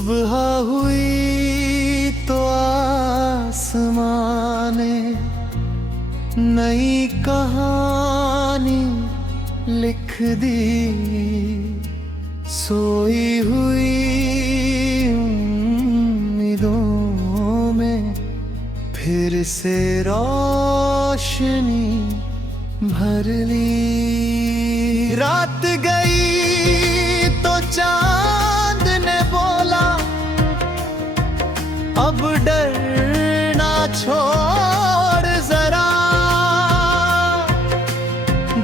सुबह हुई तो आसमां ने नई कहानी लिख दी। सोई हुई उम्मीदों में फिर से रोशनी भर ली। रात गई तो चांद ने बोला, अब डरना छोड़ जरा।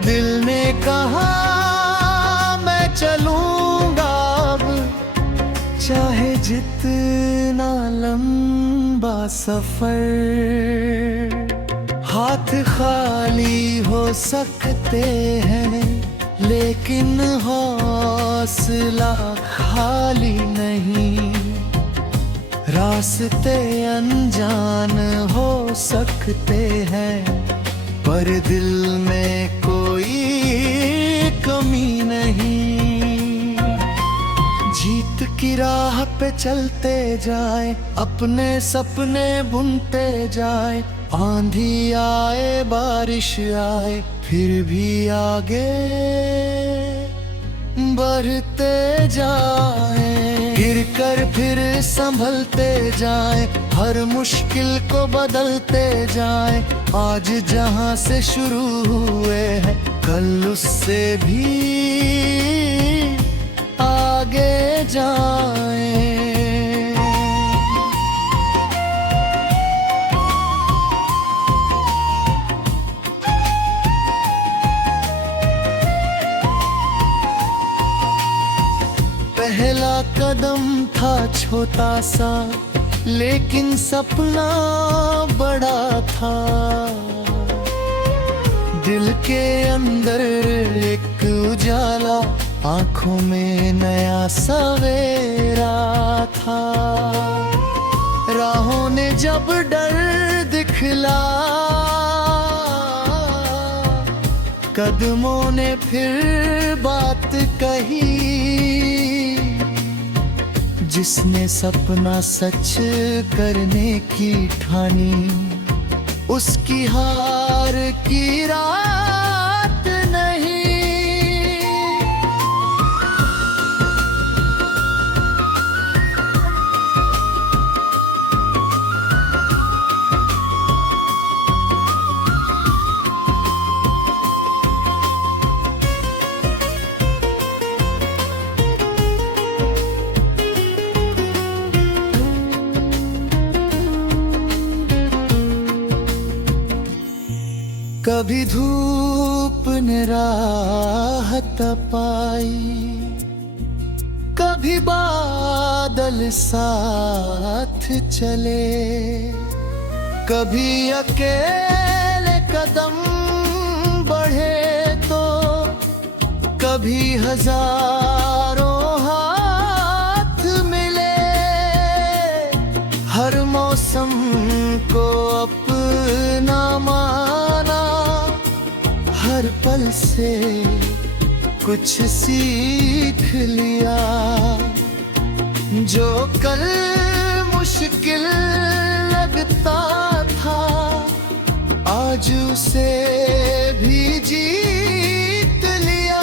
दिल ने कहा मैं चलूंगा अब, चाहे जितना लंबा सफर। हाथ खाली हो सकते हैं लेकिन हौसला खाली नहीं। रास्ते अनजान हो सकते हैं पर दिल में कोई कमी नहीं। जीत की राह पे चलते जाए, अपने सपने बुनते जाए। आंधी आए बारिश आए फिर भी आगे बढ़ते जाए। गिर कर फिर संभलते जाए, हर मुश्किल को बदलते जाए। आज जहां से शुरू हुए हैं कल उससे भी आगे जाए। पहला कदम था छोटा सा लेकिन सपना बड़ा था। दिल के अंदर एक उजाला, आंखों में नया सवेरा था। राहों ने जब डर दिखला, कदमों ने फिर बात कही। जिसने सपना सच करने की ठानी, उसकी हार की रात नहीं। कभी धूप ने राह तपाई, कभी बादल साथ चले। कभी अकेले कदम बढ़े तो कभी हजारों हाथ मिले। हर मौसम को अपना माना, हर पल से कुछ सीख लिया। जो कल मुश्किल लगता था आज उसे भी जीत लिया।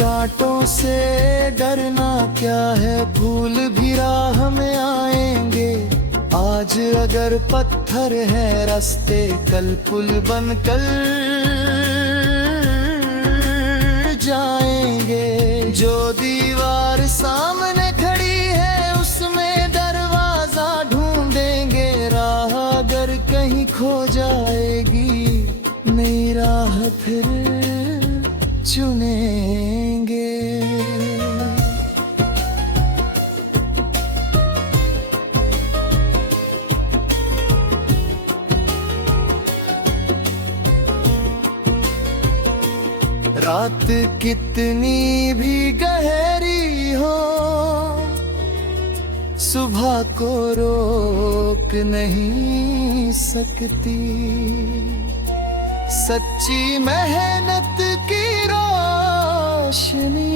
कांटों से डरना क्या है, फूल भी राह में आएंगे। आज अगर पत्थर है रास्ते, कल पुल बनकर जाएंगे। जो दीवार सामने खड़ी है उसमें दरवाजा ढूंढेंगे। राह अगर कहीं खो जाएगी, नई राह फिर चुनेंगे। रात कितनी भी गहरी हो, सुबह को रोक नहीं सकती। सच्ची मेहनत की रोशनी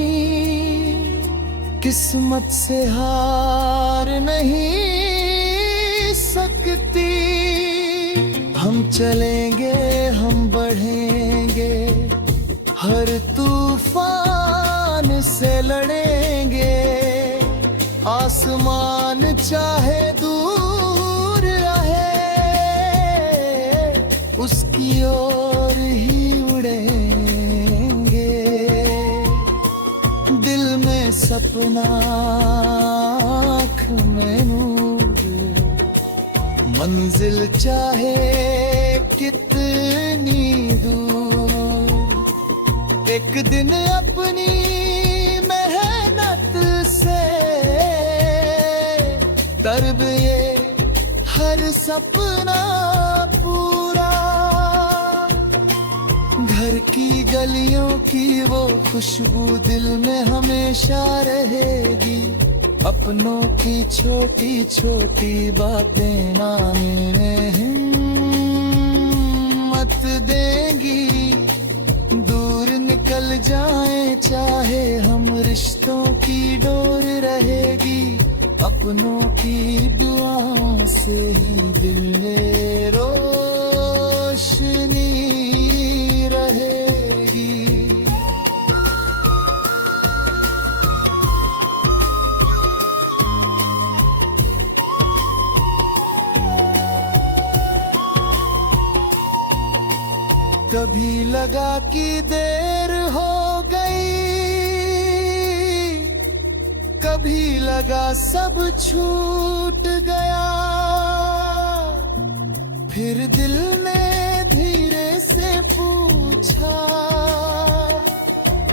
किस्मत से हार नहीं सकती। हम चलेंगे, हम बढ़ेंगे, हर तूफान से लड़ेंगे। आसमान चाहे दूर रहे, उसकी ओर ही उड़ेंगे। दिल में सपना, आँख में नूर, मंजिल चाहे कितनी दूर। एक दिन अपनी मेहनत से तरब ये हर सपना पूरा। घर की गलियों की वो खुशबू दिल में हमेशा रहेगी। अपनों की छोटी छोटी बातें नामे में हिम्मत देंगी। दूर निकल जाएं चाहे हम, रिश्तों की डोर रहेगी। अपनों की दुआओं से ही दिल में रोशनी रहेगी। कभी लगा कि देर हो गई, कभी लगा सब छूट गया। फिर दिल ने धीरे से पूछा,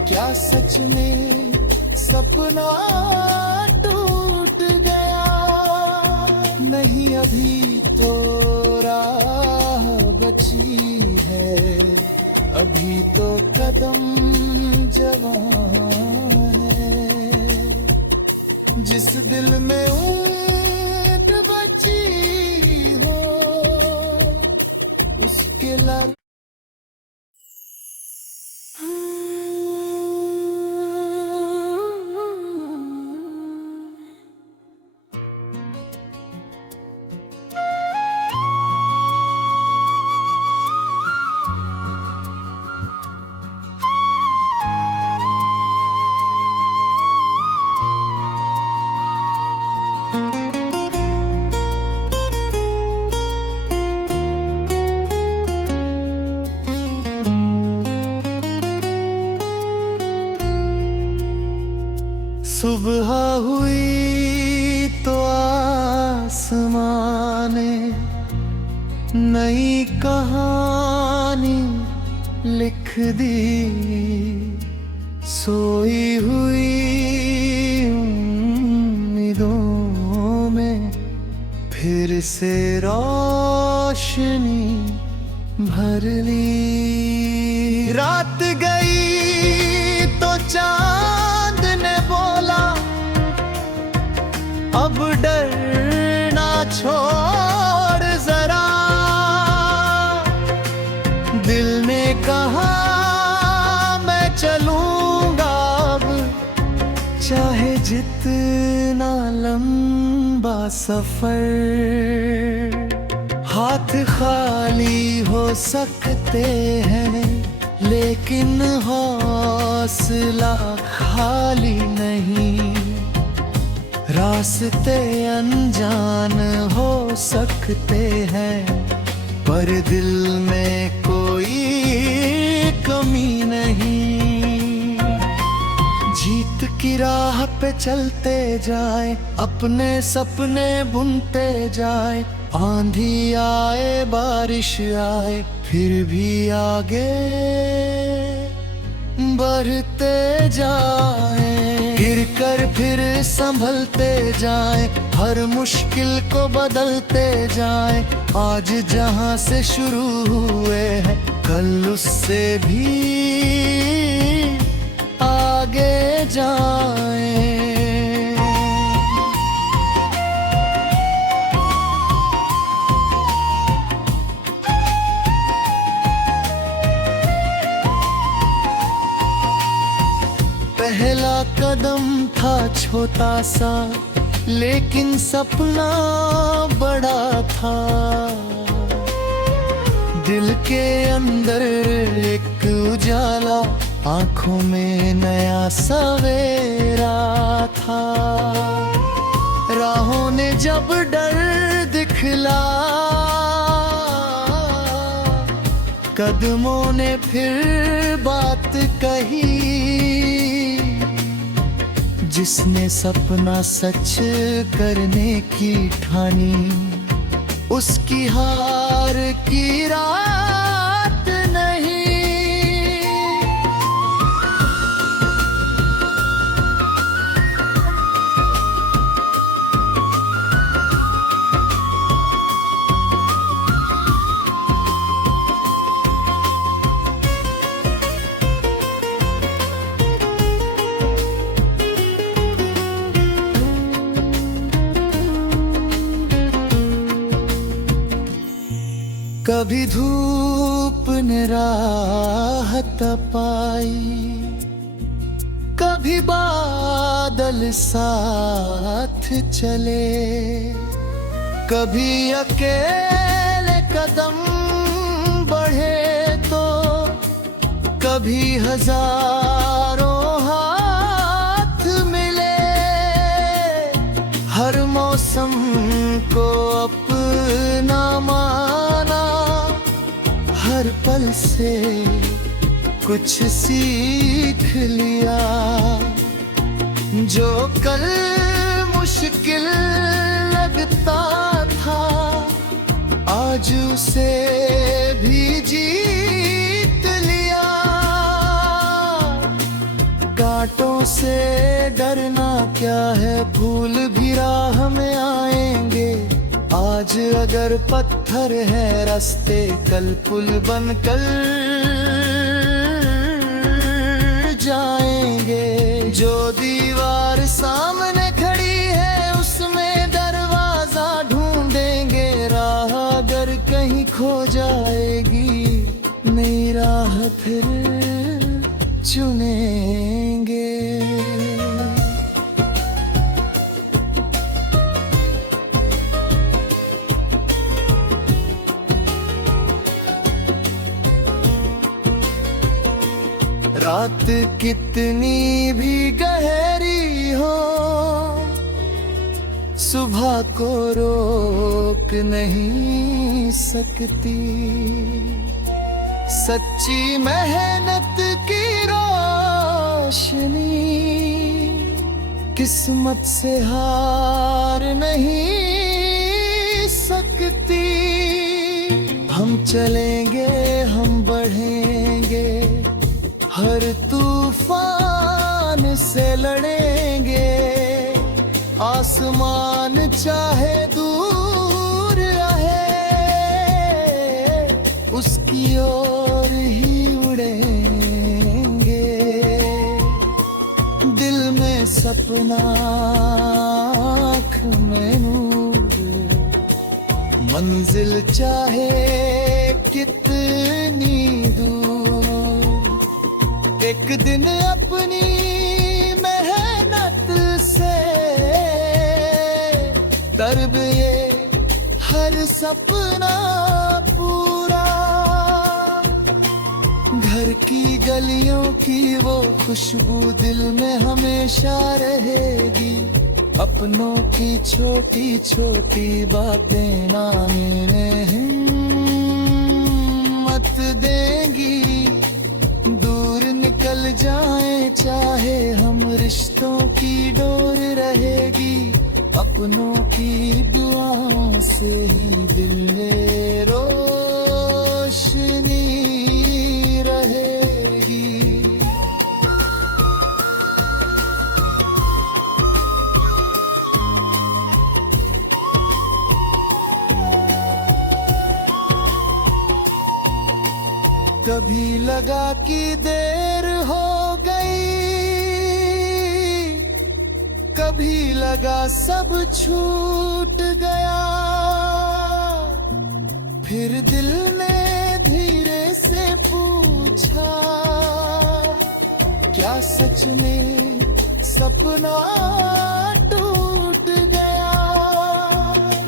क्या सच में सपना टूट गया? नहीं, अभी तो राह बची है, अभी तो कदम जवान है। जिस दिल में उम्मीद बची हो, उसके लर सुबह हुई तो आसमां ने नई कहानी लिख दी। सोई हुई उम्मीदों में फिर से रोशनी भर ली। रात गई तो चांद ने बोला, अब डरना छोड़ जरा। दिल ने कहा मैं चलूंगा अब, चाहे जितना लंबा सफर। हाथ खाली हो सकते हैं, लेकिन हौसला खाली नहीं। रास्ते अनजान हो सकते हैं, पर दिल में कोई कमी नहीं। जीत की राह पे चलते जाए, अपने सपने बुनते जाए। आंधी आए, बारिश आए, फिर भी आगे बढ़ते जाए। गिर कर फिर संभलते जाए, हर मुश्किल को बदलते जाए। आज जहां से शुरू हुए हैं, कल उससे भी आगे जाए। पहला कदम था छोटा सा, लेकिन सपना बड़ा था। दिल के अंदर एक उजाला, आंखों में नया सवेरा था। राहों ने जब डर दिखला, कदमों ने फिर बात कही। जिसने सपना सच करने की ठानी, उसकी हार की रात नहीं। कभी धूप ने राहत पाई, कभी बादल साथ चले, कभी अकेले कदम बढ़े तो कभी हजारों हाथ मिले। हर मौसम को अपना माना, हर पल से कुछ सीख लिया। जो कल मुश्किल लगता था, आज उसे भी जीत लिया। कांटों से डरना क्या है, फूल भी राह में आएंगे। आज अगर पत्थर है रास्ते, कल पुल बनकर जाएंगे। जो दीवार सामने खड़ी है, उसमें दरवाजा ढूंढेंगे। राह अगर कहीं खो जाएगी, नई राह फिर चुनेंगे। रात कितनी भी गहरी हो, सुबह को रोक नहीं सकती। सच्ची मेहनत की रोशनी किस्मत से हार नहीं सकती। हम चलेंगे, हम बढ़ेंगे, हर तूफान से लड़ेंगे। आसमान चाहे दूर रहे, उसकी ओर ही उड़ेंगे। दिल में सपना, आँख में नूर, मंजिल चाहे कितनी दूर, एक दिन अपनी मेहनत से तरब ये हर सपना पूरा। घर की गलियों की वो खुशबू दिल में हमेशा रहेगी। अपनों की छोटी छोटी बातें नामे में हिम्मत देंगी। दूर निकल जाए चाहे हम, रिश्तों की डोर रहेगी। अपनों की दुआओं से ही दिल में रोशनी रहेगी। कभी लगा कि देर हो गई, कभी लगा सब छूट गया। फिर दिल ने धीरे से पूछा, क्या सच में सपना टूट गया।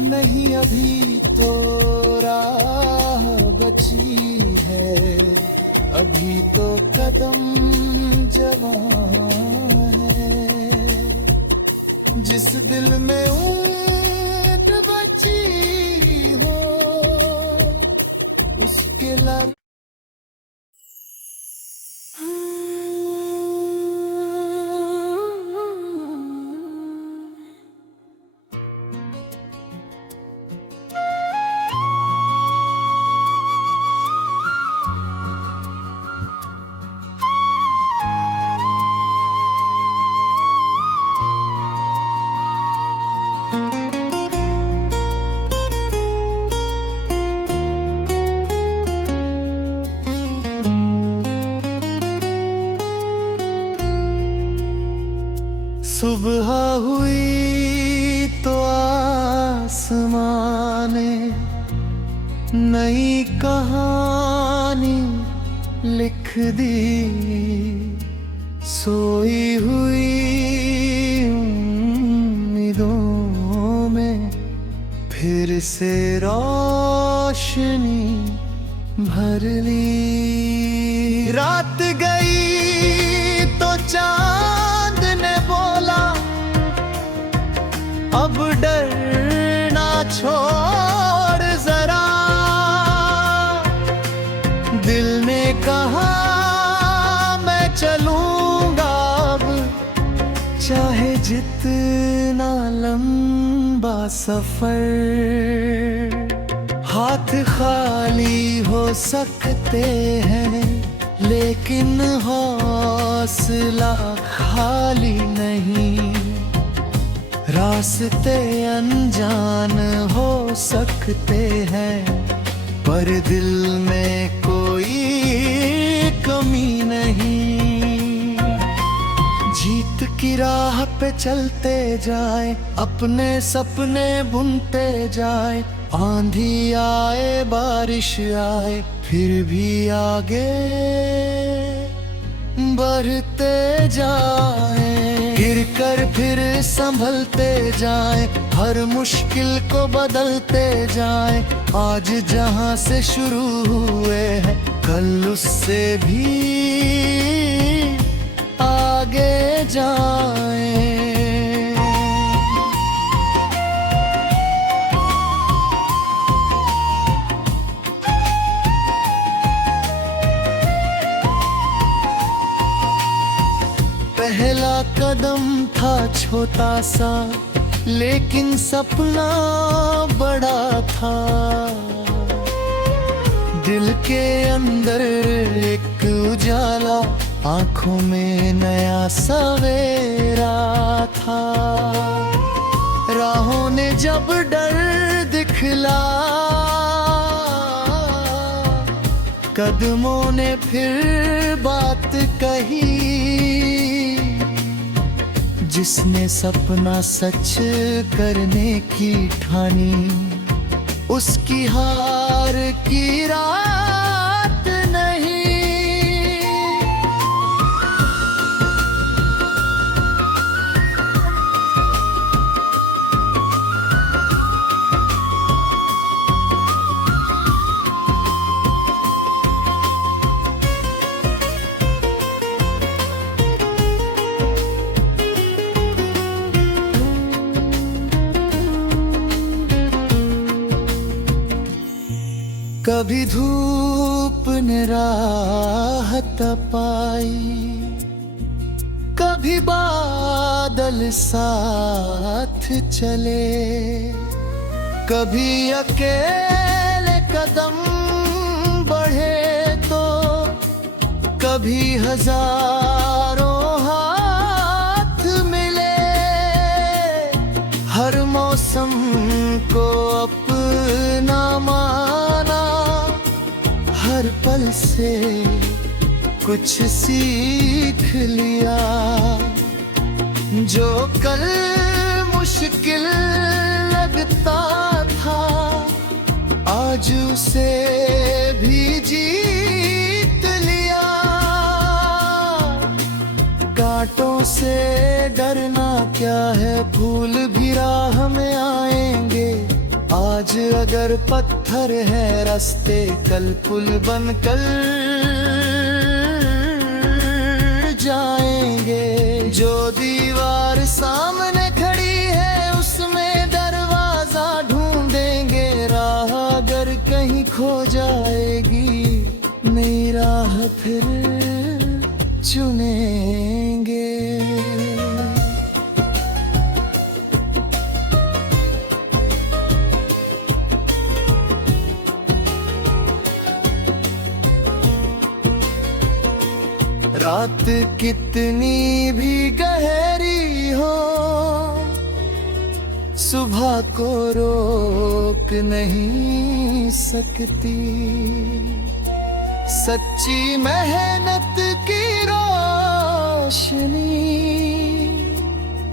नहीं अभी तो राह बची है, अभी तो कदम जवान है। जिस दिल में उम्मीद बची हो उसके लर सुबह हुई तो आसमां ने नई कहानी लिख दी। सोई हुई उम्मीदों में फिर से रोशनी भर ली। रात गई तो चांद ने बोला अब डरना छोड़ जरा। दिल ने कहा मैं चलूंगा अब, चाहे जितना लंबा सफर। हाथ खाली हो सकते हैं लेकिन हौसला खाली नहीं। रास्ते अनजान हो सकते हैं पर दिल में कोई कमी नहीं। जीत की राह पे चलते जाए, अपने सपने बुनते जाए। आंधी आए बारिश आए फिर भी आगे बढ़ते जाए। गिर कर फिर संभलते जाए, हर मुश्किल को बदलते जाए। आज जहां से शुरू हुए हैं कल उससे भी आगे जाए। पहला कदम था छोटा सा लेकिन सपना बड़ा था। दिल के अंदर एक उजाला, आंखों में नया सवेरा था। राहों ने जब डर दिखला, कदमों ने फिर बात कही। जिसने सपना सच करने की ठानी, उसकी हार की रात नहीं। कभी धूप ने राहत पाई, कभी बादल साथ चले। कभी अकेले कदम बढ़े तो कभी हजारों हाथ मिले। हर मौसम को अपना माना, हर पल से कुछ सीख लिया। जो कल मुश्किल लगता था, आज उसे भी जीत लिया। कांटों से डर क्या है, फूल भी राह में आएंगे। आज अगर पत्थर है रास्ते, कल पुल बनकर जाएंगे। जो दीवार सामने खड़ी है उसमें दरवाजा ढूंढेंगे। राह अगर कहीं खो जाएगी, नई राह फिर चुनेंगे। रात कितनी भी गहरी हो, सुबह को रोक नहीं सकती। सच्ची मेहनत की रोशनी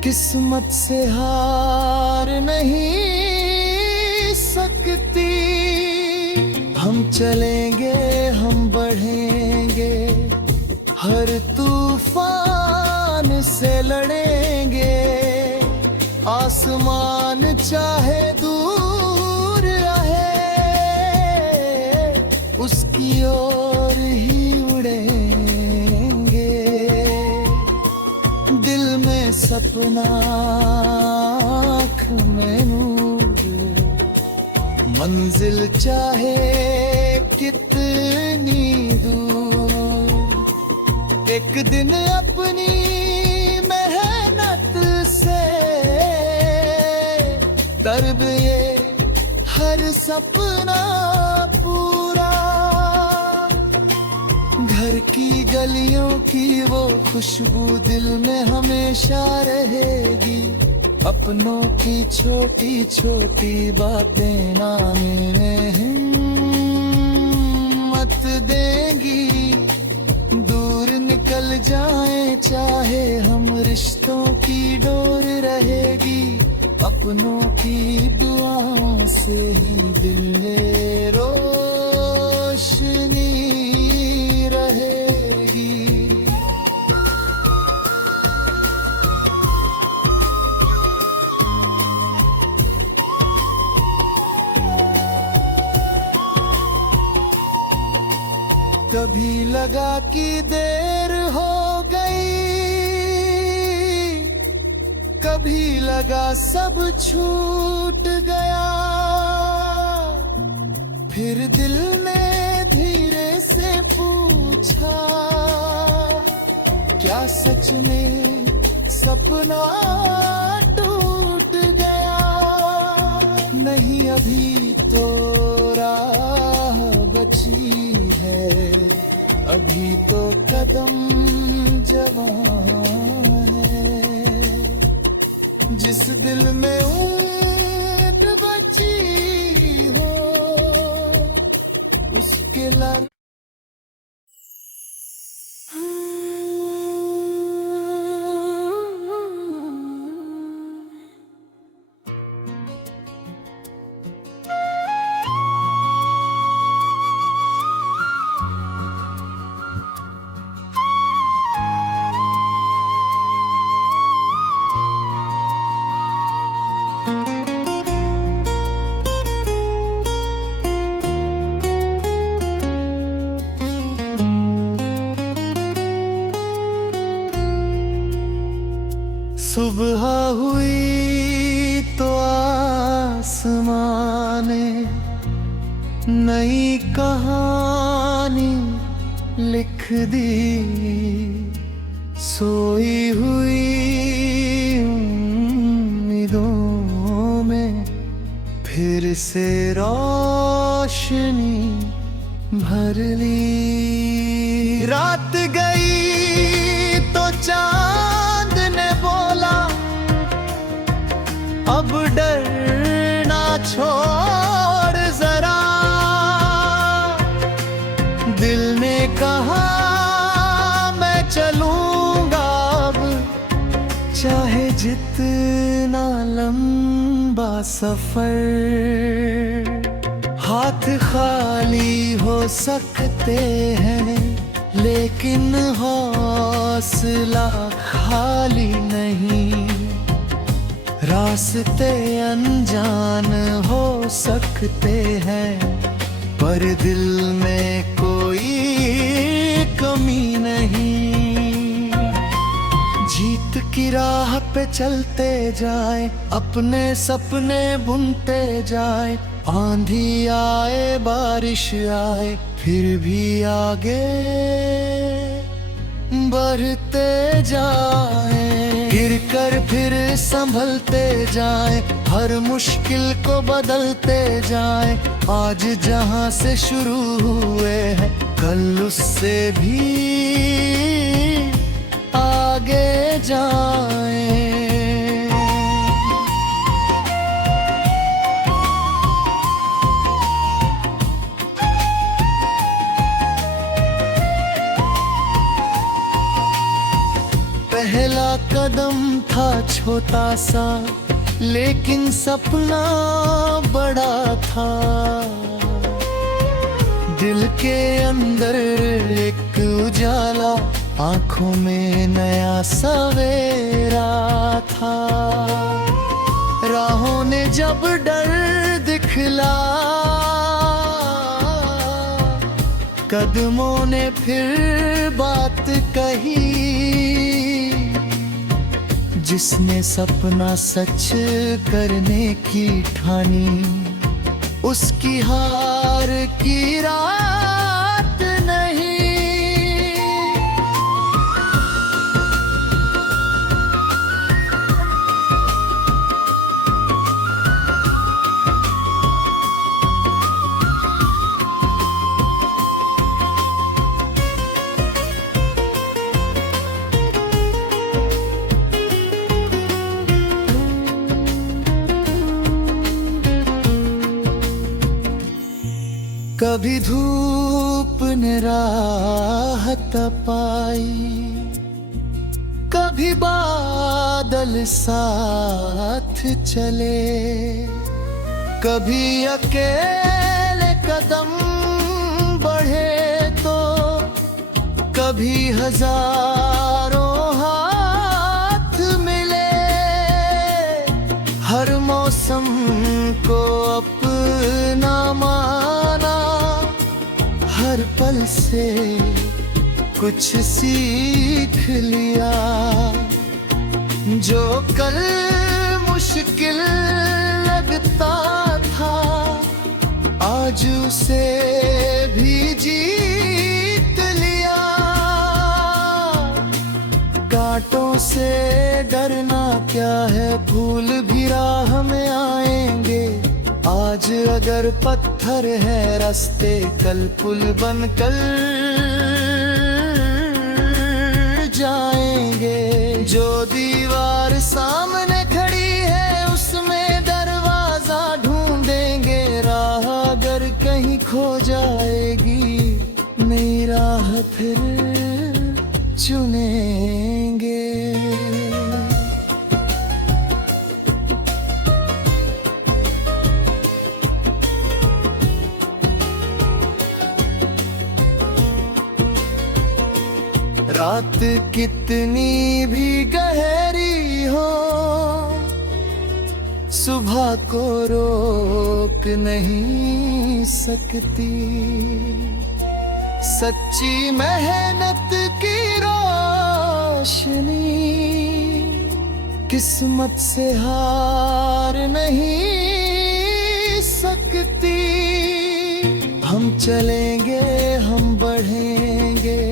किस्मत से हार नहीं सकती। हम चलेंगे, हम बढ़ेंगे, हर तूफान से लड़ेंगे। आसमान चाहे दूर रहे, उसकी ओर ही उड़ेंगे। दिल में सपना, आँख में नूर, मंजिल चाहे कितनी दूर, एक दिन अपनी मेहनत से करब ये हर सपना पूरा। घर की गलियों की वो खुशबू दिल में हमेशा रहेगी। अपनों की छोटी छोटी बातें नामे में हिम्मत देंगी। दूर निकल जाए चाहे हम, रिश्तों की डोर रहेगी। अपनों की दुआओं से ही दिल में रोशनी रहेगी। कभी लगा कि देर हो गई, कभी लगा सब छूट गया। फिर दिल ने धीरे से पूछा, क्या सच में सपना टूट गया? नहीं, अभी तो राह बची है, अभी तो कदम जवान है। जिस दिल में उम्मीद बची हो, उसके लर सुबह हुई तो आसमां ने नई कहानी लिख दी। सोई हुई उम्मीदों में फिर से रोशनी भर ली। रात गई तो चांद ने बोला, अब डरना छोड़ जरा। दिल ने कहा मैं चलूंगा अब, चाहे जितना लंबा सफर। हाथ खाली हो सकते हैं लेकिन हौसला खाली नहीं। रास्ते अनजान हो सकते हैं, पर दिल में कोई कमी नहीं। जीत की राह पे चलते जाए, अपने सपने बुनते जाए। आंधी आए बारिश आए, फिर भी आगे बढ़ते जाए। गिर कर फिर संभलते जाए, हर मुश्किल को बदलते जाए। आज जहां से शुरू हुए हैं, कल उससे भी आगे जाए। पहला कदम था छोटा सा, लेकिन सपना बड़ा था। दिल के अंदर एक उजाला, आंखों में नया सवेरा था। राहों ने जब डर दिखला, कदमों ने फिर बात कही। जिसने सपना सच करने की ठानी, उसकी हार की रात नहीं। कभी धूप ने राह तपाई, कभी बादल साथ चले। कभी अकेले कदम बढ़े तो, कभी हजारों हाथ मिले। हर मौसम को अपना माना, हर पल से कुछ सीख लिया। जो कल मुश्किल लगता था, आज उसे भी जीत लिया। कांटों से डरना क्या है, फूल भी राह में आएंगे। आज अगर पत्थर है रास्ते, कल पुल बनकर जाएंगे। जो दीवार सामने खड़ी है, उसमें दरवाजा ढूंढेंगे। राह अगर कहीं खो जाएगी, नई राह फिर चुनेंगे। रात कितनी भी गहरी हो, सुबह को रोक नहीं सकती। सच्ची मेहनत की रोशनी किस्मत से हार नहीं सकती। हम चलेंगे, हम बढ़ेंगे,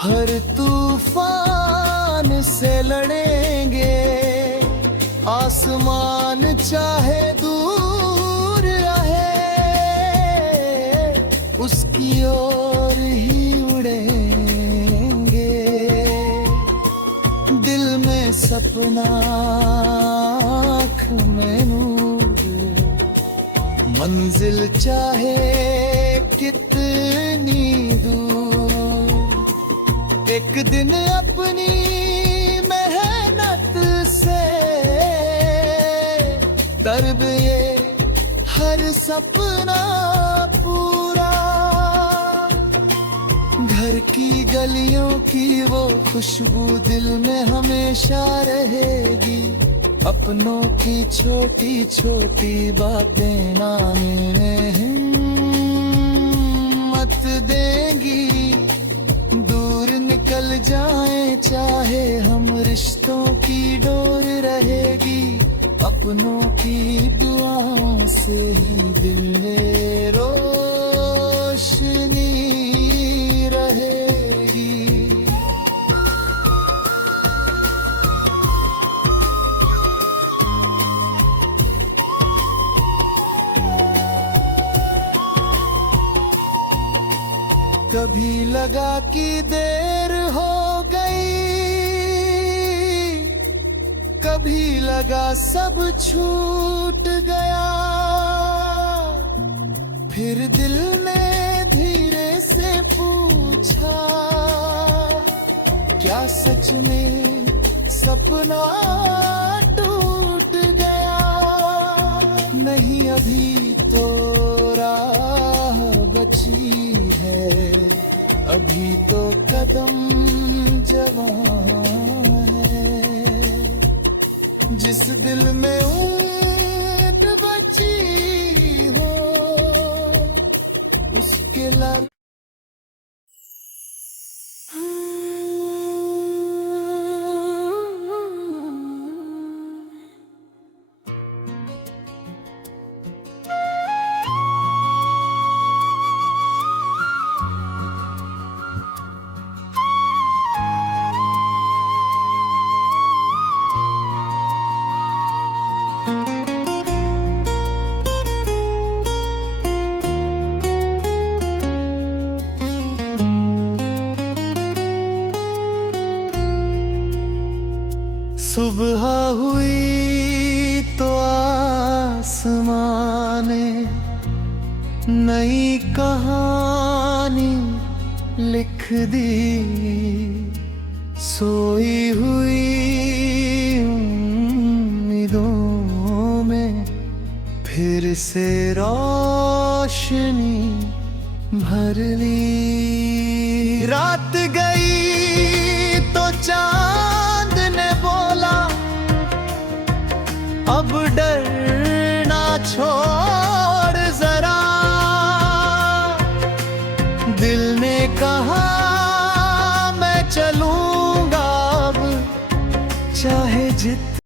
हर तूफान से लड़ेंगे। आसमान चाहे दूर रहे, उसकी ओर ही उड़ेंगे। दिल में सपना, आँख में नूर, मंजिल चाहे कितनी दूर। एक दिन अपनी मेहनत से दर्द ये हर सपना पूरा। घर की गलियों की वो खुशबू दिल में हमेशा रहेगी। अपनों की छोटी छोटी बातें ना हिम्मत देंगी। दूर निकल जाए चाहे हम, रिश्तों की डोर रहेगी। अपनों की दुआओं से ही दिल में रोशनी रहेगी। कभी लगा कि देर हो गई, कभी लगा सब छूट गया। फिर दिल ने धीरे से पूछा, क्या सच में सपना टूट गया? नहीं, अभी तो राह बची है, अभी तो कदम जवान है। जिस दिल में उम्मीद बची हो, उसके लर सुबह हुई तो आसमां ने नई कहानी लिख दी। सोई हुई उम्मीदों में फिर से रोशनी भर ली। रात गई तो चांद ने बोला, अब डरना छोड़ जरा। दिल ने कहा मैं चलूंगा अब, चाहे जित